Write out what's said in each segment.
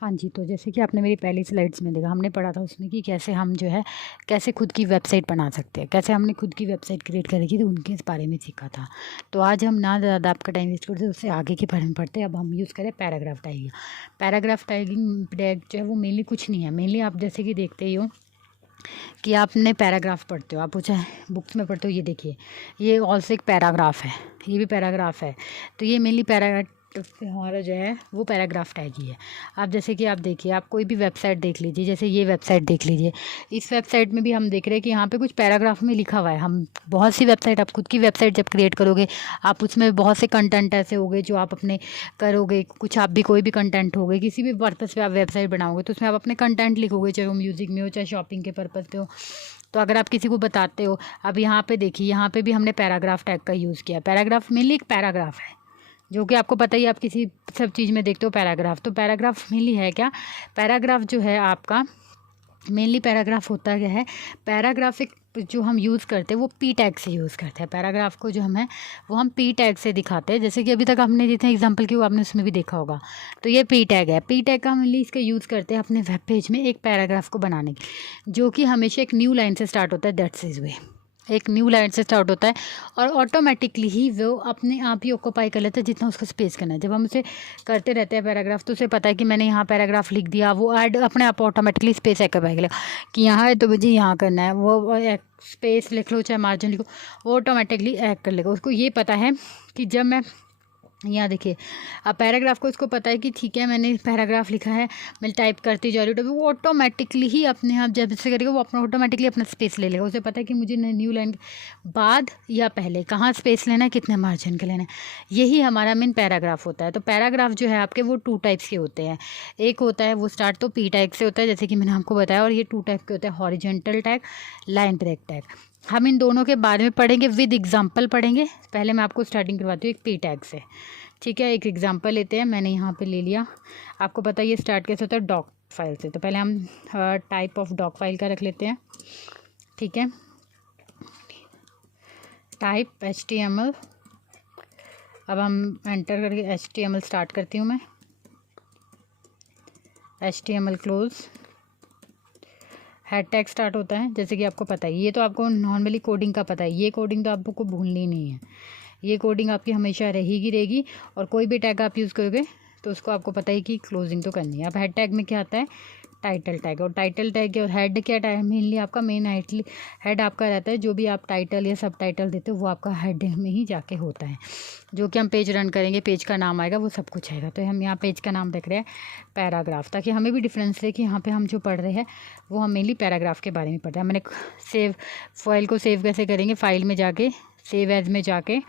हाँ जी, तो जैसे कि आपने मेरी पहली स्लाइड्स में देखा, हमने पढ़ा था उसमें कि कैसे हम जो है कैसे खुद की वेबसाइट बना सकते हैं, कैसे हमने खुद की वेबसाइट क्रिएट करेगी, तो उनके इस बारे में सीखा था। तो आज हम ना ज़्यादा आपका टाइम वेस्ट करते, उससे आगे के बारे में पढ़ते हैं। अब हम यूज़ करें paragraph tagging. Paragraph tagging tag जो है वो मेनली कुछ नहीं है। मेनली आप जैसे कि देखते ही हो कि आपने पैराग्राफ पढ़ते हो, आप वो चाहे बुक्स में पढ़ते हो, ये देखिए, ये ऑल्सो एक पैराग्राफ है, ये भी पैराग्राफ है। तो ये मेनली पैराग्राफ हमारा जो है वो पैराग्राफ टैग ही है। आप जैसे कि आप देखिए, आप कोई भी वेबसाइट देख लीजिए, जैसे ये वेबसाइट देख लीजिए, इस वेबसाइट में भी हम देख रहे हैं कि यहाँ पे कुछ पैराग्राफ में लिखा हुआ है। हम बहुत सी वेबसाइट, आप खुद की वेबसाइट जब क्रिएट करोगे, आप उसमें बहुत से कंटेंट ऐसे होंगे जो आप अपने करोगे, कुछ आप भी कोई भी कंटेंट होगे, किसी भी पर्पज़ पे आप वेबसाइट बनाओगे तो उसमें आप अपने कंटेंट लिखोगे, चाहे वो म्यूज़िक में हो, चाहे शॉपिंग के पर्पज़ पे हो। तो अगर आप किसी को बताते हो, अब यहाँ पे देखिए, यहाँ पे भी हमने पैराग्राफ टैग का यूज़ किया। पैराग्राफ मेनली एक पैराग्राफ है, जो कि आपको पता ही, आप किसी सब चीज़ में देखते हो पैराग्राफ। तो पैराग्राफ मेनली है क्या, पैराग्राफ जो है आपका मेनली पैराग्राफ होता क्या है, पैराग्राफ एक जो हम यूज़ करते हैं वो पी टैग से यूज़ करते हैं। पैराग्राफ को जो हम है वो हम पी टैग से दिखाते हैं। जैसे कि अभी तक हमने जितने एग्जांपल की वो आपने उसमें भी देखा होगा। तो ये पी टैग है। पी टैग का मेनली इसका यूज़ करते हैं अपने वेब पेज में एक पैराग्राफ को बनाने के, जो कि हमेशा एक न्यू लाइन से स्टार्ट होता है। दैट्स इज वे, एक न्यू लाइन से स्टार्ट होता है और ऑटोमेटिकली ही वो अपने आप ही ऑक्यूपाई कर लेता है जितना उसको स्पेस करना है। जब हम उसे करते रहते हैं पैराग्राफ, तो उसे पता है कि मैंने यहाँ पैराग्राफ लिख दिया, वो ऐड अपने आप ऑटोमेटिकली स्पेस ऑक्यूपाई कर लेगा कि यहाँ है तो मुझे यहाँ करना है, वो स्पेस लिख लो चाहे मार्जिन लिखो, वो ऑटोमेटिकली ऐड कर लेगा। उसको ये पता है कि जब मैं यहाँ देखिए, अब पैराग्राफ को इसको पता है कि ठीक है मैंने पैराग्राफ लिखा है, मैं टाइप करती जा रही हूँ, तो वो ऑटोमेटिकली ही अपने आप जब से करेगा वो अपना ऑटोमेटिकली अपना स्पेस ले लेगा। उसे पता है कि मुझे न्यू लाइन बाद या पहले कहाँ स्पेस लेना है, कितने मार्जिन का लेना है। यही हमारा मेन पैराग्राफ होता है। तो पैराग्राफ जो है आपके वो 2 टाइप्स के होते हैं। एक होता है वो स्टार्ट तो पी टैग से होता है, जैसे कि मैंने आपको बताया, और ये 2 टाइप के होते हैं, horizontal tag, line break tag. हम इन दोनों के बारे में पढ़ेंगे, विद एग्जाम्पल पढ़ेंगे। पहले मैं आपको स्टार्टिंग करवाती हूँ एक पी टैग से, ठीक है। एक एग्जांपल लेते हैं, मैंने यहाँ पे ले लिया। आपको पता है ये स्टार्ट कैसे होता है, डॉक फाइल से। तो पहले हम टाइप ऑफ डॉक फाइल का रख लेते हैं, ठीक है। Type HTML। अब हम एंटर करके HTML स्टार्ट करती हूँ मैं, HTML close. Head tag start होता है, जैसे कि आपको पता है, ये तो आपको नॉर्मली कोडिंग का पता है, ये कोडिंग तो आपको भूलनी नहीं है, ये कोडिंग आपकी हमेशा रहेगी। और कोई भी टैग आप यूज़ करोगे तो उसको आपको पता है कि क्लोजिंग तो करनी है। अब हेड टैग में क्या आता है, टाइटल टैग। और टाइटल टैग और हेड क्या टैग, मेनली आपका मेन हेड आपका रहता है। जो भी आप टाइटल या सब टाइटल देते हो वो आपका हेड में ही जाके होता है। जो कि हम पेज रन करेंगे, पेज का नाम आएगा, वो सब कुछ आएगा। तो हम यहाँ पेज का नाम रख रहे हैं पैराग्राफ, ताकि हमें भी डिफरेंस रहे कि यहाँ पे हम जो पढ़ रहे हैं वो हम मेनली पैराग्राफ के बारे में पढ़ रहे हैं। मैंने सेव फाइल को सेव कैसे करेंगे, फाइल में जाके सेव एज में जाके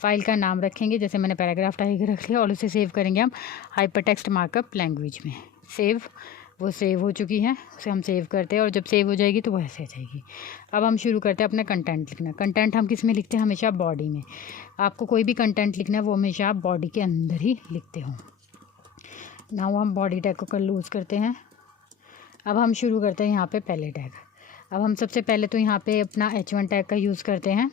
फाइल का नाम रखेंगे, जैसे मैंने पैराग्राफ टाइप रख लिया, और उसे सेव करेंगे हम हाइपरटेक्स्ट मार्कअप लैंग्वेज में। सेव, वो सेव हो चुकी है, उसे हम सेव करते हैं, और जब सेव हो जाएगी तो वो ऐसे आ जाएगी। अब हम शुरू करते हैं अपना कंटेंट लिखना। कंटेंट हम किस में लिखते हैं, हमेशा बॉडी में। आपको कोई भी कंटेंट लिखना है वो हमेशा आप बॉडी के अंदर ही लिखते हो। नाउ हम बॉडी टैग को लूज़ करते हैं। अब हम शुरू करते हैं यहाँ पे पहले टैग। अब हम सबसे पहले तो यहाँ पे अपना H1 टैग का यूज़ करते हैं,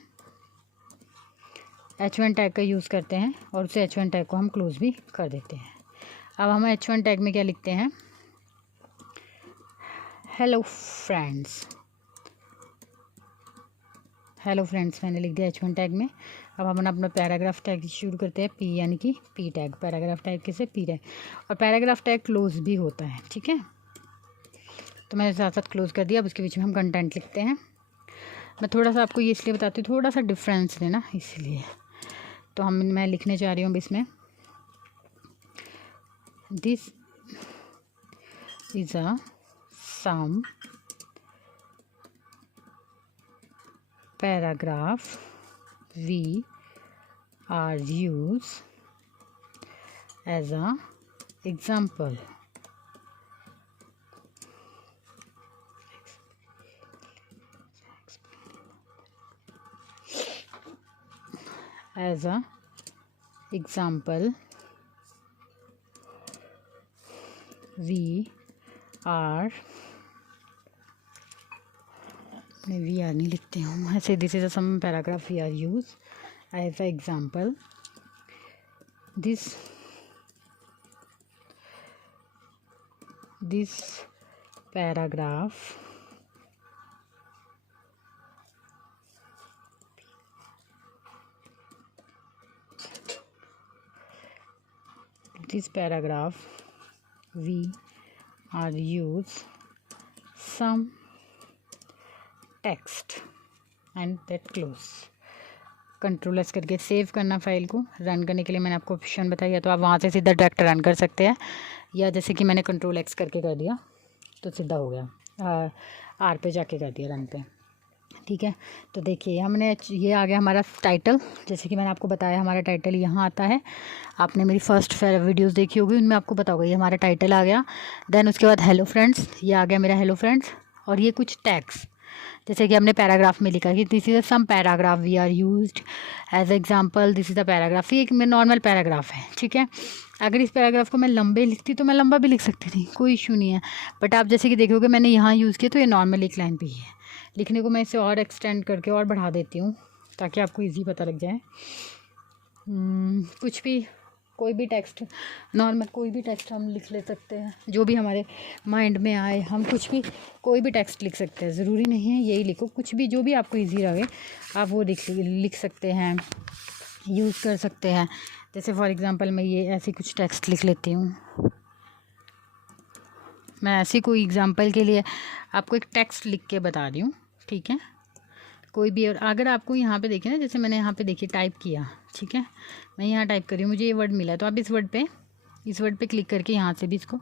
H1 टैग का यूज़ करते हैं, और उसे H1 टैग को हम क्लोज भी कर देते हैं। अब हम H1 टैग में क्या लिखते हैं, हेलो फ्रेंड्स। हेलो फ्रेंड्स मैंने लिख दिया H1 टैग में। अब हम अपना पैराग्राफ टैग शुरू करते हैं, पी यानी कि पी टैग। पैराग्राफ टैग किसे, पी टैग। और पैराग्राफ टैग क्लोज भी होता है, ठीक है। तो मैंने साथ साथ क्लोज कर दिया। अब उसके बीच में हम कंटेंट लिखते हैं। मैं थोड़ा सा आपको ये इसलिए बताती हूँ, थोड़ा सा डिफरेंस लेना इसलिए। तो मैं लिखने जा रही हूँ इसमें, this is a some paragraph we are use as a example. As a example we are, we are नहीं लिखती हूँ ऐसे, this is a some paragraph we are use as a example. This this paragraph we are use some text and that close। Control S करके save करना file को। Run करने के लिए मैंने आपको ऑप्शन बताया, तो आप वहाँ से सीधा डायरेक्ट रन कर सकते हैं, या जैसे कि मैंने कंट्रोल एक्स करके कर दिया तो सीधा हो गया, आर पे जाके कर दिया रन पे। ठीक है, तो देखिए हमने ये आ गया हमारा टाइटल। जैसे कि मैंने आपको बताया हमारा टाइटल यहाँ आता है। आपने मेरी फर्स्ट वीडियोस देखी होगी, उनमें आपको पता होगा ये हमारा टाइटल आ गया। देन उसके बाद हेलो फ्रेंड्स, ये आ गया मेरा हेलो फ्रेंड्स। और ये कुछ टैग्स, जैसे कि हमने पैराग्राफ में लिखा कि this is a some paragraph we are used as example, this is a paragraph. ये एक नॉर्मल पैराग्राफ है। ठीक है, अगर इस पैराग्राफ को मैं लंबे लिखती तो मैं लंबा भी लिख सकती थी, कोई इशू नहीं है। बट आप जैसे कि देखोगे मैंने यहाँ यूज़ किया तो ये नॉर्मल एक लाइन पे ही है। लिखने को मैं इसे और एक्सटेंड करके और बढ़ा देती हूँ ताकि आपको ईजी पता लग जाए। कुछ भी, कोई भी टेक्स्ट, नॉर्मल कोई भी टेक्स्ट हम लिख ले सकते हैं, जो भी हमारे माइंड में आए हम कुछ भी, कोई भी टेक्स्ट लिख सकते हैं। ज़रूरी नहीं है यही लिखो, कुछ भी जो भी आपको इजी लगे आप वो लिख सकते हैं, यूज़ कर सकते हैं। जैसे फॉर एग्ज़ाम्पल मैं ये ऐसी कुछ टेक्स्ट लिख लेती हूँ। मैं ऐसी कोई एग्ज़ाम्पल के लिए आपको एक टेक्स्ट लिख के बता रही हूँ। ठीक है, कोई भी। और अगर आपको यहाँ पे देखिए ना, जैसे मैंने यहाँ पे देखिए टाइप किया, ठीक है, मैं यहाँ टाइप कर रही हूँ, मुझे ये वर्ड मिला, तो आप इस वर्ड पे क्लिक करके यहाँ से भी इसको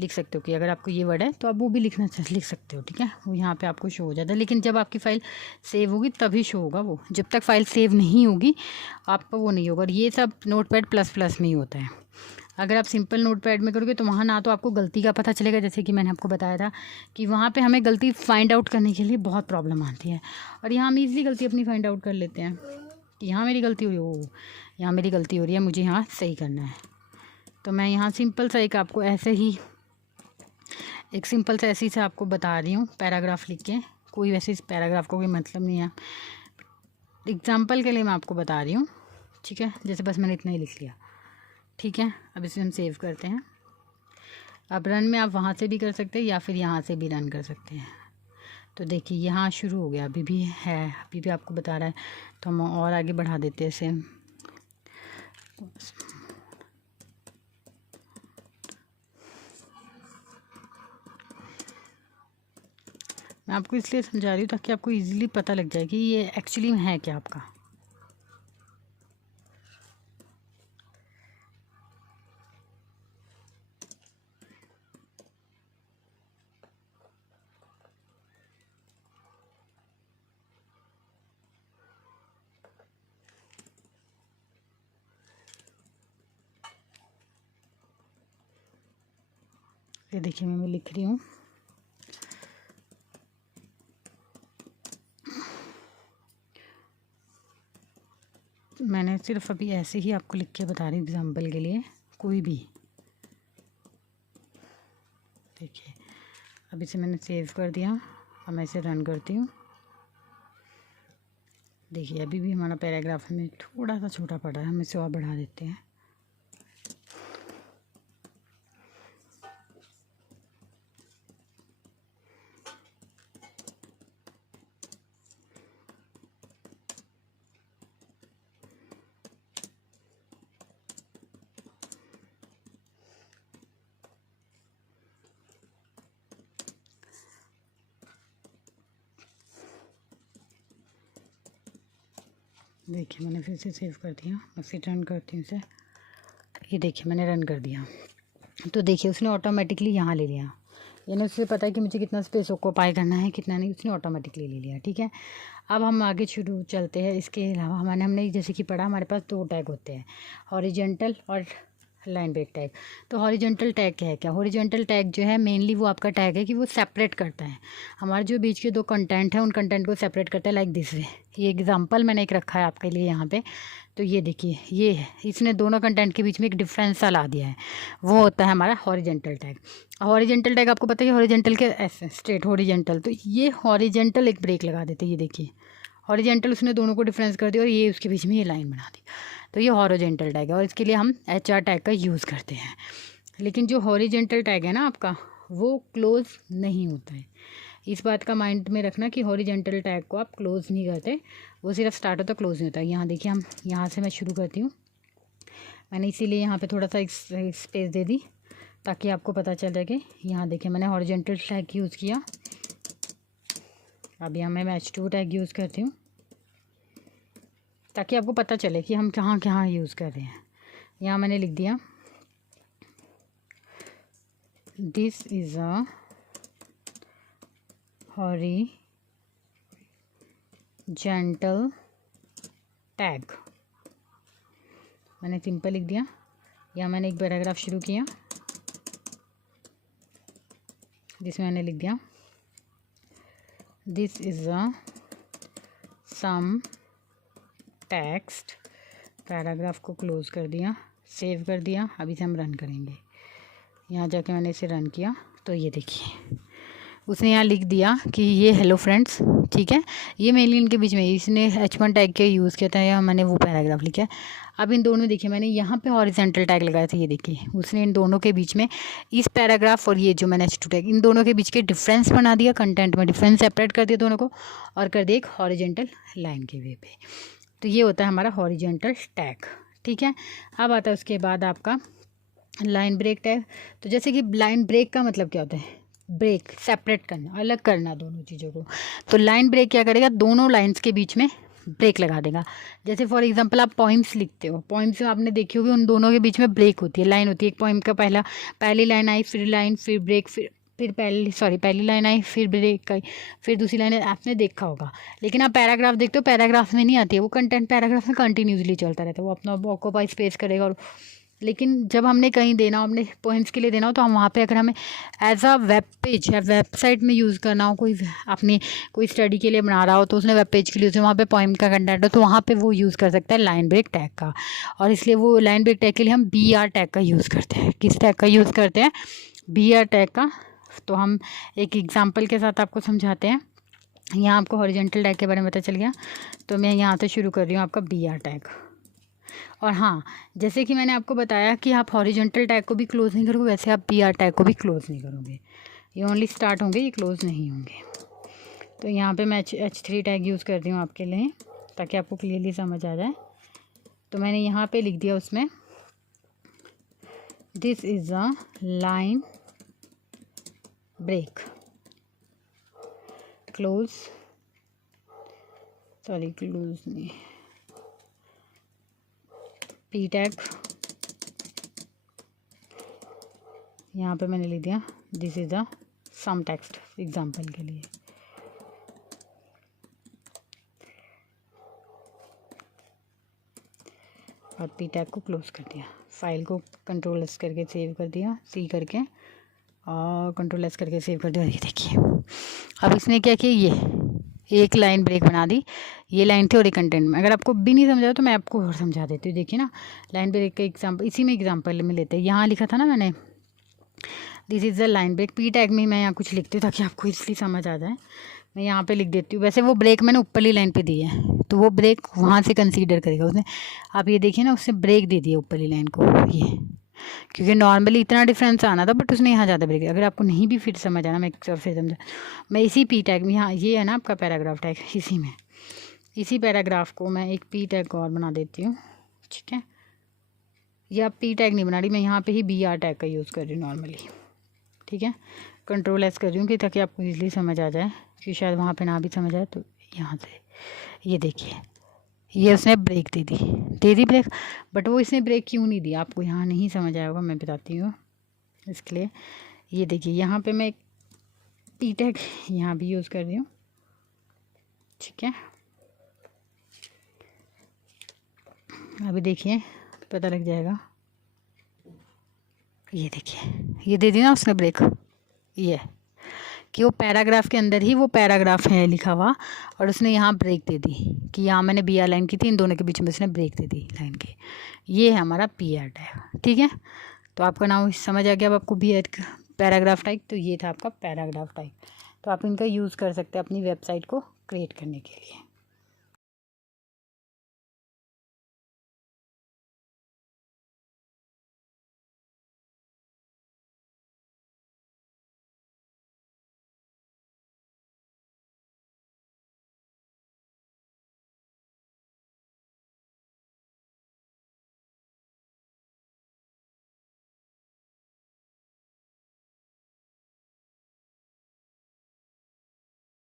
लिख सकते हो कि अगर आपको ये वर्ड है तो आप वो भी लिख सकते हो। ठीक है, वो यहाँ पे आपको शो हो जाता है। लेकिन जब आपकी फ़ाइल सेव होगी तभी शो होगा वो, जब तक फ़ाइल सेव नहीं होगी आपका वो नहीं होगा। और ये सब नोटपैड प्लस में ही होता है। अगर आप सिंपल नोटपैड में करोगे तो वहाँ ना तो आपको गलती का पता चलेगा, जैसे कि मैंने आपको बताया था कि वहाँ पे हमें गलती फाइंड आउट करने के लिए बहुत प्रॉब्लम आती है। और यहाँ हम ईज़िली गलती अपनी फाइंड आउट कर लेते हैं कि यहाँ मेरी गलती हो रही है, यहाँ मेरी गलती हो रही है, मुझे यहाँ सही करना है। तो मैं यहाँ सिंपल सा एक आपको ऐसे ही एक सिंपल सा ऐसी से आपको बता रही हूँ पैराग्राफ लिख के। कोई वैसे इस पैराग्राफ को कोई मतलब नहीं है, एग्ज़ाम्पल के लिए मैं आपको बता रही हूँ। ठीक है, जैसे बस मैंने इतना ही लिख लिया। ठीक है, अब इसे हम सेव करते हैं। अब रन में आप वहाँ से भी कर सकते हैं या फिर यहाँ से भी रन कर सकते हैं। तो देखिए यहाँ शुरू हो गया, अभी भी है, अभी भी आपको बता रहा है, तो हम और आगे बढ़ा देते हैं इसे। मैं आपको इसलिए समझा रही हूँ ताकि आपको इजीली पता लग जाए कि ये एक्चुअली में है क्या आपका। ये देखिए मैं लिख रही हूँ। मैंने सिर्फ अभी ऐसे ही आपको लिख के बता रही हूँ एग्जाम्पल के लिए, कोई भी। देखिए अब इसे मैंने सेव कर दिया, अब मैं इसे रन करती हूँ। देखिए अभी भी हमारा पैराग्राफ हमें थोड़ा सा छोटा पड़ रहा है, हम इसे और बढ़ा देते हैं। देखिए मैंने फिर से सेव कर दिया, मैं फिर रन करती हूँ इसे। ये देखिए मैंने रन कर दिया, तो देखिए उसने ऑटोमेटिकली यहाँ ले लिया, यानी उससे पता है कि मुझे कितना स्पेस ऑक्यूपाई करना है कितना नहीं, उसने ऑटोमेटिकली ले लिया। ठीक है, अब हम आगे शुरू चलते हैं। इसके अलावा हमने जैसे कि पढ़ा, हमारे पास 2 टैग होते हैं, हॉरिजॉन्टल और लाइन ब्रेक टैग। तो हॉरिजॉन्टल टैग क्या है? क्या हॉरिजॉन्टल टैग जो है मेनली वो आपका टैग है कि वो सेपरेट करता है हमारे जो बीच के 2 कंटेंट हैं, उन कंटेंट को सेपरेट करता है, लाइक दिस वे। ये एग्जांपल मैंने एक रखा है आपके लिए यहाँ पे, तो ये देखिए ये है, इसने दोनों कंटेंट के बीच में एक डिफरेंस सा ला दिया है, वो होता है हमारा हॉरिजॉन्टल टैग। हॉरिजॉन्टल टैग आपको पता है हॉरिजॉन्टल के ऐसे स्ट्रेट हॉरिजॉन्टल, तो ये हॉरिजॉन्टल एक ब्रेक लगा देते हैं। ये देखिए हॉरिजॉन्टल उसने दोनों को डिफरेंस कर दिया और ये उसके बीच में ये लाइन बना दी, तो ये हॉरिजॉन्टल टैग है और इसके लिए हम HR टैग का यूज़ करते हैं। लेकिन जो हॉरिजॉन्टल टैग है ना आपका, वो क्लोज़ नहीं होता है। इस बात का माइंड में रखना कि हॉरिजेंटल टैग को आप क्लोज़ नहीं करते, वो सिर्फ स्टार्ट होता है, क्लोज़ नहीं होता। यहाँ देखिए, हम यहाँ से मैं शुरू करती हूँ। मैंने इसीलिए यहाँ पे थोड़ा सा स्पेस दे दी ताकि आपको पता चल जाए कि यहाँ देखिए मैंने हॉरिजेंटल टैग यूज़ किया। अब यहाँ मैं H2 टैग यूज़ करती हूँ ताकि आपको पता चले कि हम कहाँ कहाँ यूज़ कर रहे हैं। यहाँ मैंने लिख दिया this is a horizontal tag, मैंने सिंपल लिख दिया। या मैंने एक पैराग्राफ शुरू किया जिसमें मैंने लिख दिया this is a some text, paragraph को क्लोज़ कर दिया, सेव कर दिया। अभी से हम रन करेंगे। यहाँ जाके मैंने इसे रन किया तो ये देखिए उसने यहाँ लिख दिया कि ये हेलो फ्रेंड्स, ठीक है। ये मेनली इनके बीच में इसने H1 टैग के यूज़ किया था, या मैंने वो पैराग्राफ लिखा है। अब इन दोनों देखिए मैंने यहाँ पे हॉरिजेंटल टैग लगाया था, ये देखिए उसने इन दोनों के बीच में इस पैराग्राफ और ये जो मैंने H2 टैग, इन दोनों के बीच के डिफरेंस बना दिया, कंटेंट में डिफरेंस सेपरेट कर दिया दोनों को और कर दिया एक हॉरिजेंटल लाइन के वे पे। तो ये होता है हमारा हॉरिजेंटल टैग, ठीक है। अब आता है उसके बाद आपका लाइन ब्रेक टैग। तो जैसे कि लाइन ब्रेक का मतलब क्या होता है, ब्रेक, सेपरेट करना, अलग करना दोनों चीज़ों को। तो लाइन ब्रेक क्या करेगा, दोनों लाइंस के बीच में ब्रेक लगा देगा। जैसे फॉर एग्जांपल आप पोइम्स लिखते हो, पोइम्स में आपने देखी होगी उन दोनों के बीच में ब्रेक होती है, लाइन होती है। एक पोइम का पहली लाइन आई, फिर लाइन, फिर ब्रेक, फिर पहली लाइन आई, फिर ब्रेक आई, फिर दूसरी लाइन आपने देखा होगा। लेकिन आप पैराग्राफ देखते हो, पैराग्राफ में नहीं आती है वो कंटेंट, पैराग्राफ में कंटिन्यूसली चलता रहता है, वो अपना ऑक्यूपाई स्पेस करेगा। और लेकिन जब हमने कहीं देना हो, हमने पोइम्स के लिए देना हो, तो हम वहाँ पे अगर हमें एज अ वेब पेज या वेबसाइट में यूज़ करना हो, कोई अपनी कोई स्टडी के लिए बना रहा हो तो उसने वेब पेज के लिए उसे वहाँ पे पोइम का कंटेंट हो तो वहाँ पे वो यूज़ कर सकता है लाइन ब्रेक टैग का। और इसलिए वो लाइन ब्रेक टैग के लिए हम BR टैग का यूज़ करते हैं। किस टैग का यूज़ करते हैं, BR टैग का। तो हम एक एग्जाम्पल के साथ आपको समझाते हैं। यहाँ आपको हॉरिजेंटल टैग के बारे में पता चल गया, तो मैं यहाँ से शुरू कर रही हूँ आपका BR टैग। और हाँ, जैसे कि मैंने आपको बताया कि आप हॉरिजेंटल टैग को भी क्लोज़ नहीं करोगे, वैसे आप BR टैग को भी क्लोज़ नहीं करोगे। ये ओनली स्टार्ट होंगे, ये क्लोज़ नहीं होंगे। तो यहाँ पे मैं H3 टैग यूज़ कर रही हूँ आपके लिए ताकि आपको क्लियरली समझ आ जाए। तो मैंने यहाँ पे लिख दिया उसमें this is a line break close नहीं, P टैग। यहाँ पे मैंने लिख दिया this is a some text example के लिए। और P टैग को क्लोज कर दिया। फाइल को Ctrl+S करके सेव कर दिया, C करके, और Ctrl+S करके सेव कर दिया। ये देखिए अब इसने क्या किया, ये एक लाइन ब्रेक बना दी। ये लाइन थी और एक कंटेंट में। अगर आपको भी नहीं समझा तो मैं आपको और समझा देती हूँ। देखिए ना, लाइन ब्रेक का एग्जाम्पल इसी में एग्जाम्पल में लेते हैं। यहाँ लिखा था ना मैंने this is the line break. P tag में मैं यहाँ कुछ लिखती हूँ ताकि आपको इसलिए समझ आ जाए। मैं यहाँ पे लिख देती हूँ। वैसे वो ब्रेक मैंने ऊपरली लाइन पे दी है तो वो ब्रेक वहाँ से कंसीडर करेगा उसने। आप ये देखिए ना, उसने ब्रेक दे दिया ऊपरली लाइन को, ये क्योंकि नॉर्मली इतना डिफरेंस आना था बट उसने यहाँ ज़्यादा ब्रेक। अगर आपको नहीं भी फिर समझ आना, मैं एक फिर समझा, मैं इसी P टैग में, यहाँ ये है ना आपका पैराग्राफ टैग, इसी पैराग्राफ को मैं एक P टैग और बना देती हूँ, ठीक है। या P टैग नहीं बना रही मैं, यहाँ पे ही BR टैग का यूज़ कर रही हूँ नॉर्मली, ठीक है। Ctrl+S कर रही हूँ कि ताकि आपको इजीली समझ आ जाए, कि शायद वहाँ पे ना भी समझ आए। तो यहाँ से ये देखिए, ये उसने ब्रेक दे दी ब्रेक, बट वो इसने ब्रेक क्यों नहीं दी आपको यहाँ नहीं समझ आया होगा, मैं बताती हूँ इसके लिए। ये देखिए यहाँ पे मैं P टैग यहाँ भी यूज़ कर रही हूँ, ठीक है। अभी देखिए पता लग जाएगा, ये देखिए ये दे दी ना उसने ब्रेक, ये कि वो पैराग्राफ के अंदर ही वो पैराग्राफ है लिखा हुआ और उसने यहाँ ब्रेक दे दी कि यहाँ मैंने BR लाइन की थी, इन दोनों के बीच में उसने ब्रेक दे दी लाइन की। ये है हमारा PR टैग, ठीक है। तो आपका नाम समझ आ गया अब आपको BR पैराग्राफ टैग। तो ये था आपका पैराग्राफ टैग। तो आप इनका यूज़ कर सकते हैं अपनी वेबसाइट को क्रिएट करने के लिए।